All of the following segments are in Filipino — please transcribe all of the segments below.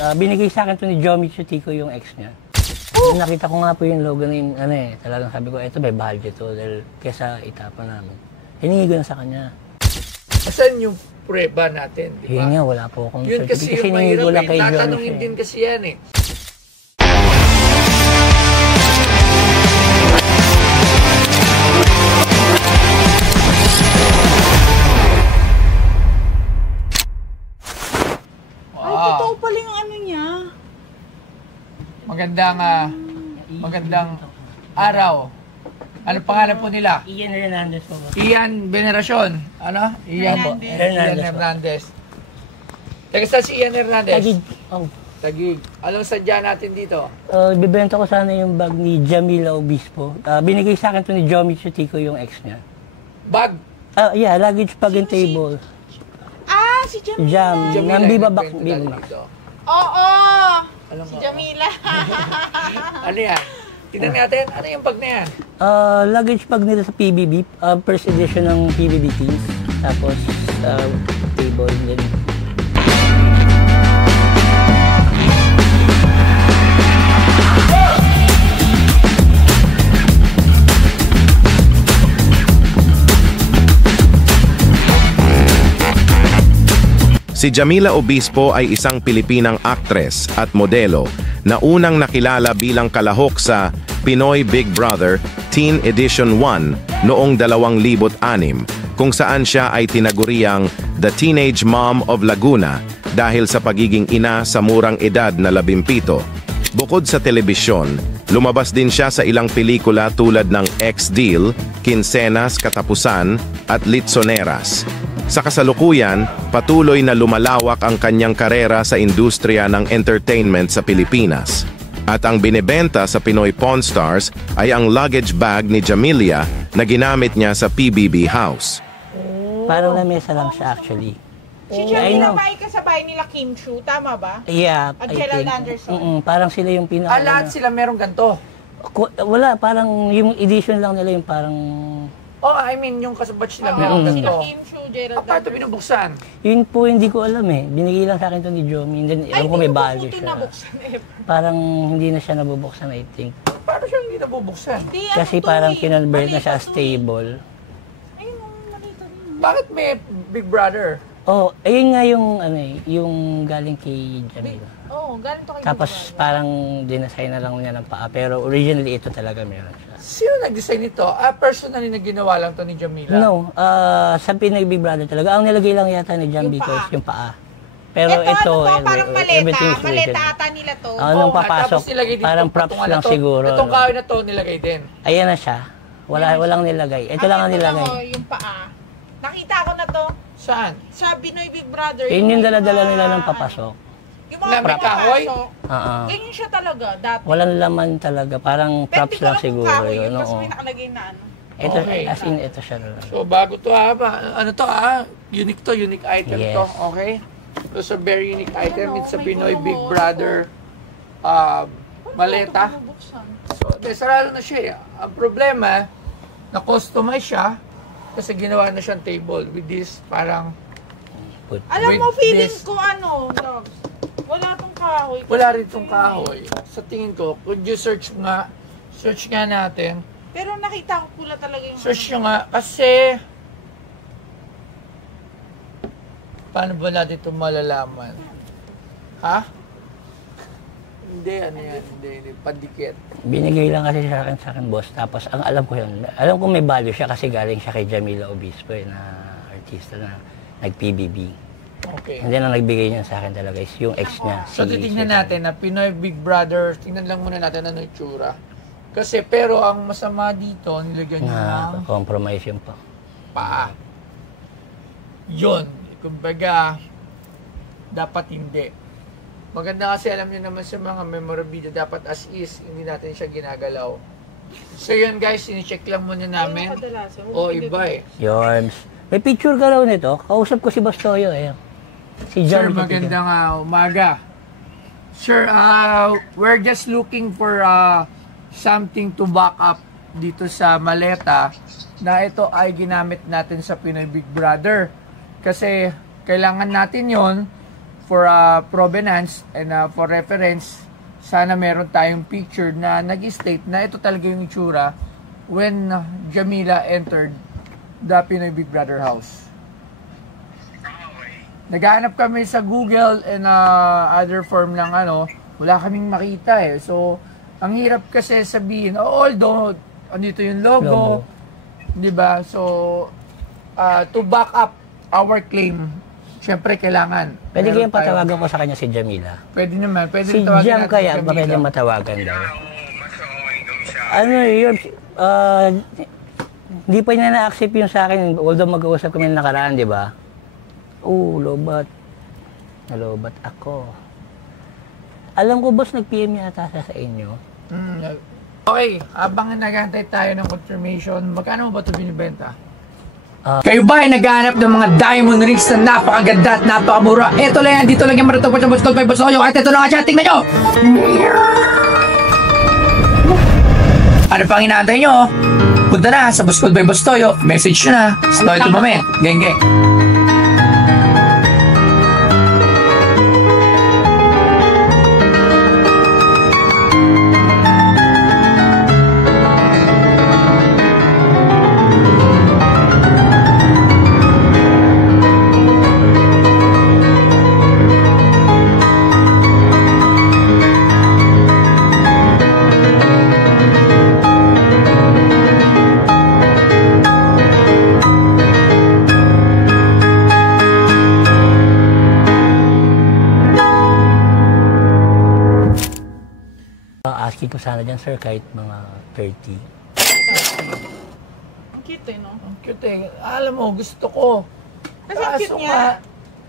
Binigay sa akin to ni Jomi Chutico, yung ex niya. Oh! Nakita ko nga po yung logo na yung, talagang sabi ko, eto may value to, dahil kesa itapon namin. Hiningi ko na sa kanya. Saan yung prueba natin, di ba? Yun nga, wala po akong yun kasi yung mahirap, tatanungin din kasi yan eh. Totoo pala yung ano niya. Magandang araw. Ano pangalan po nila? Ian Hernandez po. Ian Veneracion. Ano? Ian Hernandez. Teka, saan si Ian Hernandez? Tagig. Oh. Tagig. Anong sadya natin dito? Bibenta ko sana yung bag ni Jamila Obispo. Binigay sa akin to ni Jomi Chutico, yung ex niya. Bag? Yeah, luggage bag and table. Si Jamila. Ng Viva Box. Oo! Alam Si mo, Jamila. ano yan? Tignan natin, ano yung bag na yan? Luggage bag nila sa PBB. First edition ng PBB Teams. Tapos, table din. Si Jamila Obispo ay isang Pilipinang aktres at modelo na unang nakilala bilang kalahok sa Pinoy Big Brother Teen Edition 1 noong 2006, kung saan siya ay tinaguriang The Teenage Mom of Laguna dahil sa pagiging ina sa murang edad na 17. Bukod sa telebisyon, lumabas din siya sa ilang pelikula tulad ng Ex-Deal, Quincenas Katapusan at Litsoneras. Sa kasalukuyan, patuloy na lumalawak ang kanyang karera sa industriya ng entertainment sa Pilipinas. At ang binebenta sa Pinoy Pawn Stars ay ang luggage bag ni Jamila na ginamit niya sa PBB House. Parang lamesa lang siya actually. Si Jamila ba ay kasabay nila Kim Chu? Tama ba? Yeah, At Gerald Anderson? Parang sila yung pinaka... lahat sila merong ganito? Wala, parang yung edition lang nila yung parang... Oh, I mean, yung kasabatch nila merong ganito. Sila Kim Chu, Gerald Paano ito binubuksan? Yun po hindi ko alam eh. Binigay lang sa akin to ni Jomi. Then, alam ko may value siya. Parang hindi na siya nabubuksan, I think. Paano siya hindi nabubuksan? Kasi parang kinonvert na siya as stable. Ayun, nakita niyo. Bakit may Big Brother? Oh, ayun nga yung yung galing kay Jamila. Oo, galing to kay Tapos Big Brother. parang dinasign na lang niya ng paa. Pero originally ito talaga meron siya. Sino nag-design nito? Personally na ginawa lang to ni Jamila? No, sa Pinay Big Brother talaga. Ang nilagay lang yata ni Jam because yung paa. Pero ito, parang everything is maleta original. ata nila to. Nung papasok, parang props lang siguro. Itong kahoy na to nilagay din. Ayan na siya. Walang nilagay. Ito lang ang nilagay. Yung paa. Nakita ko na to. Saan? Sa Pinoy Big Brother. Yun yung dala-dala nila ng papasok. Yung mga may kahoy? Ganyan siya talaga, dati. Walang laman talaga. Parang props lang siguro yun. Kasi may nakalagay na ano. Ito, Okay. as in, ito siya lang. So bago to ano to unique to, unique item Yes. to, okay? So it's a very unique item. It's a may Pinoy tulong Big mo. Brother maleta. So, sarado na siya eh. Ang problema, na-customize siya kasi ginawa na siyang table with this parang Alam mo, with feeling this- ko Dogs, wala tong kahoy. wala rin itong kahoy. Sa tingin ko, could you search nga natin. Pero nakita ko pula talaga yung... Search nyo nga kasi paano ba natin ito malalaman? Ha? Hindi, hindi, padikit. Binigay lang kasi sa akin, boss. Tapos, ang alam ko yun, alam ko may value siya kasi galing siya kay Jamila Obispo, na artista na nag-PBB. Okay. And then, ang nagbigay niya sa akin talaga is yung ex niya. So, titignan natin na Pinoy Big Brother, tingnan lang muna natin ano yung tsura. Kasi, pero ang masama dito, nilagyan nyo ng compromise yun pa. paa. Yun. Kumbaga, dapat hindi. Maganda kasi alam niyo naman sa mga memorabilia, dapat as is, hindi natin siya ginagalaw. So yun guys, sinicheck lang muna namin. O iba eh. Yun. May picture ka raw nito. Kausap ko si Bastoyo eh. Si Sir, John. magandang umaga. Sir, we're just looking for something to back up dito sa maleta na ito ay ginamit natin sa Pinoy Big Brother. Kasi kailangan natin yon for provenance and for reference, sana meron tayong picture na nag-state na ito talaga yung itsura when Jamila entered the Pinoy Big Brother house. Naghahanap kami sa Google and other form ng wala kaming makita eh. So, ang hirap kasi sabihin, although andito yung logo. 'Di ba? So, to back up our claim, syempre kailangan. Pwede kayang patawagan ko sa kanya si Jamila. Pwede naman. Pwede Si tawagan Jam natin kaya, si ba pwede Jamila. matawagan daw? Ano yun, hindi pa niya na-accept yung sa akin, although mag-uusap kami nakaraan, di ba? Lobat. Nalobat ako. Alam ko, boss, nag-PM yata siya sa inyo. Okay, habang naghahantay tayo ng confirmation, magkano ba ito binibenta? Kayo ba ay naghahanap ng mga diamond rings na napakaganda at napakamura? Ito lang yan, dito lang yan maratapos ng Boss Gold by Boss Oyo. At ito na nga siya, tingnan nyo! Ano pang inaantay nyo? Punta na sa Boss Gold by Boss Toyo. Message nyo na. Story to moment. Geng geng. Asking ko sana dyan, sir, kahit mga 30. Ang cute eh, no? Ang cute eh. Alam mo, gusto ko. Kasi ang cute Kaso niya. nga,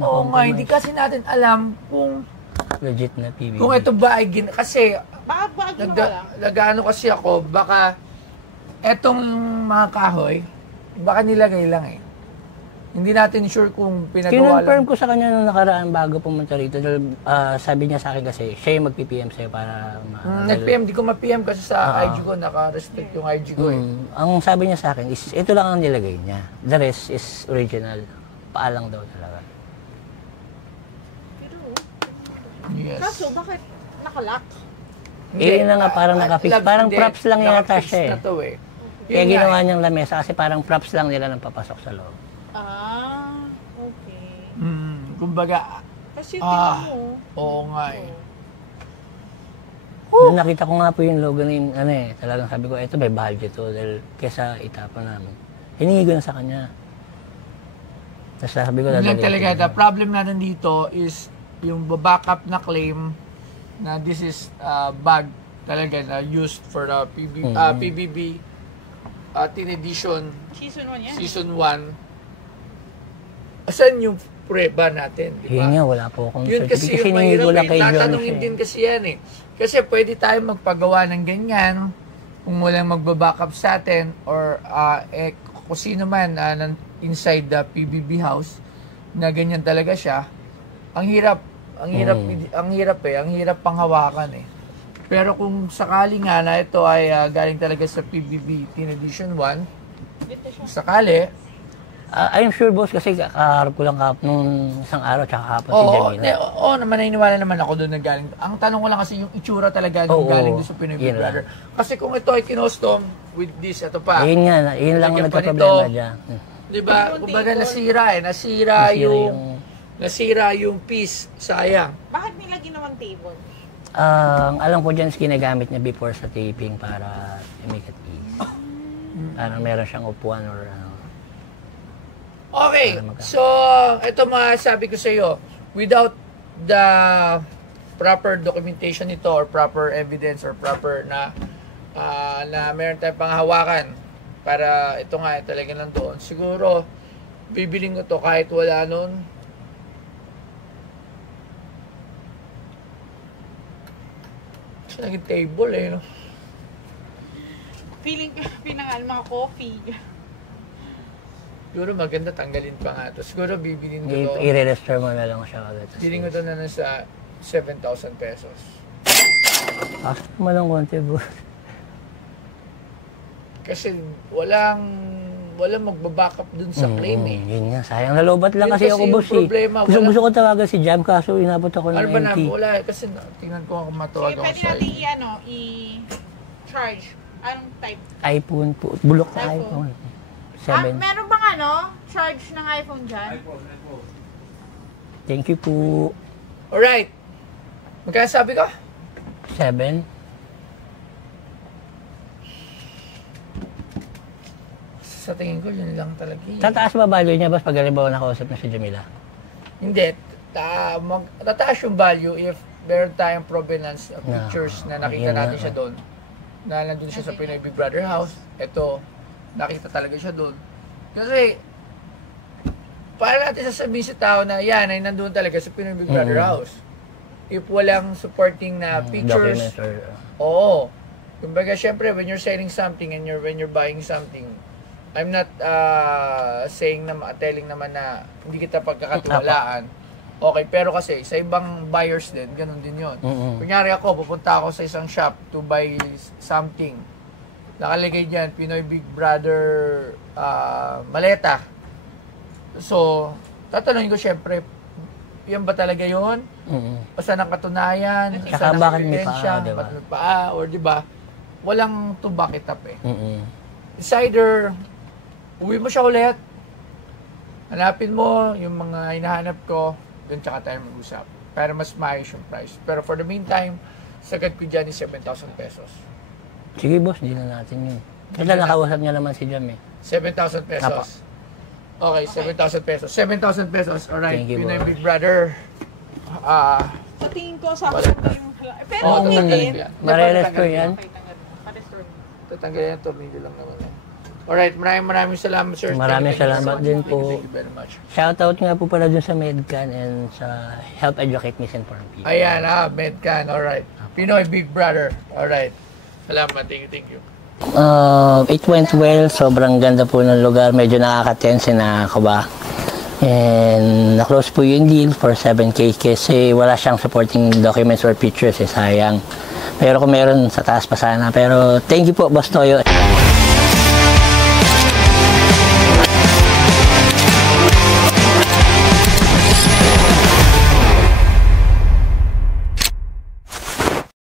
oo nga, hindi kasi natin alam kung Legit na PBB. ito ba ay kasi Baka ginawa lang. nagano kasi ako, baka etong mga kahoy, baka nilagay lang eh. Hindi natin sure kung pinagawa Kinonfirm lang. ko sa kanya nung nakaraan bago pumunta rito. Dahil sabi niya sa akin kasi, siya yung mag-PPM sa'yo para... Nag-PM, di ko ma-PM kasi sa IG ko, naka-restrict yung IG ko eh. Ang sabi niya sa akin is, ito lang ang nilagay niya. The rest is original. Paalang daw talaga. Pero, Yes. kaso bakit nakalock? Yun na nga, parang nakafix. Parang Hindi, props lang yata nakafix siya eh. na to eh. Kaya Yun nga ginawa eh. niyang lamesa kasi parang props lang nila nang papasok sa loob. Okay. Kumbaga, Kasi tingnan mo. oo nga eh. Nung nakita ko nga po yung logo na yung, talagang sabi ko, eto may budget to dahil kesa itapon namin. Hiningi ko na sa kanya. Tapos sabi ko, Yun lang dadalhin talaga, ko the na. problem natin dito is yung backup na claim na this is bag talaga na used for the PBB Teen Edition Season 1 yan. Season 1. Asan yung prueba natin, di Yun ba? nga, wala po akong Yun kasi certificate. yung Hiningi ko mahirap lang eh. kay John Tatanungin siya din kasi yan eh. Kasi pwede tayo magpagawa ng ganyan kung walang magba-backup sa atin or kung sino man inside the PBB house na ganyan talaga siya. Ang hirap pang hawakan eh. Pero kung sakali nga na ito ay galing talaga sa PBB Teen Edition 1, sakali, I'm sure, boss, kasi kaharap ko lang nung isang araw tsaka kahapon si Jamila. Oo, naniniwala naman ako doon na galing. Ang tanong ko lang kasi yung itsura talaga ng galing doon sa Pinoy Big Yun lang. Brother. Kasi kung ito ay kinostom with this, ito pa. Yun nga, yun lang ang Lagyan pa nagka-problema nito. dyan. Di ba? Kumbaga nasira eh. Nasira yung piece. Sayang. Bakit nila ginawang table? Ang alam ko dyan is ginagamit niya before sa taping para make it easy. Parang meron siyang upuan or Okay, so ito masabi ko sa iyo, without the proper documentation nito or proper evidence or proper na meron tayong panghawakan para ito nga talaga lang doon, siguro bibiling ko to kahit wala nun. Sa naging table eh, no? Feeling pinangal mga coffee. Siguro maganda tanggalin pa nga to. Siguro bibilin ko to. i-register mo na lang siya agad. Biling ko to na nasa 7,000 pesos. Ask mo lang konti, bro. Kasi walang magbaback up dun sa claim eh. Yun nga, sayang nalobat lang Yun kasi kasi ako yung boss problema, eh. Gusto ko tawagan si Jam kaso inabot ako Ano ng ba na? MT. Wala eh. Kasi tingnan ko kung matawag Sige, ako pwede sa natin i-charge. Anong type? iPhone po. Bulok na iPhone. iPhone. 7. Meron bang charge ng iPhone dyan? Thank you po. Alright. Magkano sabi ko? 7. Sa tingin ko, yun lang talaga eh. Tataas ba value niya boss pag halimbawa nakausap na si Jamila? Hindi. Tataas yung value if meron tayong provenance of pictures na nakita yun natin nga. siya doon. Na nandun siya sa Pinoy Big Brother house. Ito, nakita talaga siya doon. Kasi, para natin sasabihin sa tao na yan ay nandun talaga sa Pinoy Big Brother house. If walang supporting na pictures, Documents or... oo. Kumbaga, syempre, when you're selling something and when you're buying something, I'm not saying na telling naman na hindi kita pagkakatiwalaan. Okay, pero kasi sa ibang buyers din, ganun din yun. Kunyari ako, pupunta ako sa isang shop to buy something. Nakalagay dyan, Pinoy Big Brother maleta. So, tatanungin ko syempre, yan ba talaga yun? O saan ang katunayan? Saka Saan ang bakit may ebidensya? paa, diba? Bakit may paa? Or diba, walang to back it up eh. It's either uwi mo siya ulit, hanapin mo yung mga hinahanap ko, dun tsaka tayo mag-usap. Pero mas maayos yung price. Pero for the meantime, sagad ko dyan is 7,000 pesos. Sige boss, di na natin yun. Kasi nakausap niya naman si Jam eh. 7,000 pesos. Okay, 7,000 pesos. 7,000 pesos. Alright, Thank you, Pinoy boss. Big Brother. Sa tingin ko, sa Wala. pero Oo, okay tatanggalin din. ko yan. Mare-restore yan. Tatanggalin yan, tornillo lang naman yan. Alright, maraming salamat, sir. Maraming Thank you so salamat much. din po. Thank you very much. Shoutout nga po pala dun sa Medcan and sa Help Educate Misinformed People. Ayan, Medcan. Alright. Pinoy Big Brother. Alright. Salamat. Thank you. It went well. Sobrang ganda po ng lugar. Medyo nakaka-tense na ako ba. And na-close po yung deal for 7K kasi wala siyang supporting documents or pictures. Sayang. Pero kung meron, sa taas pa sana. Pero thank you po, Boss Toyo.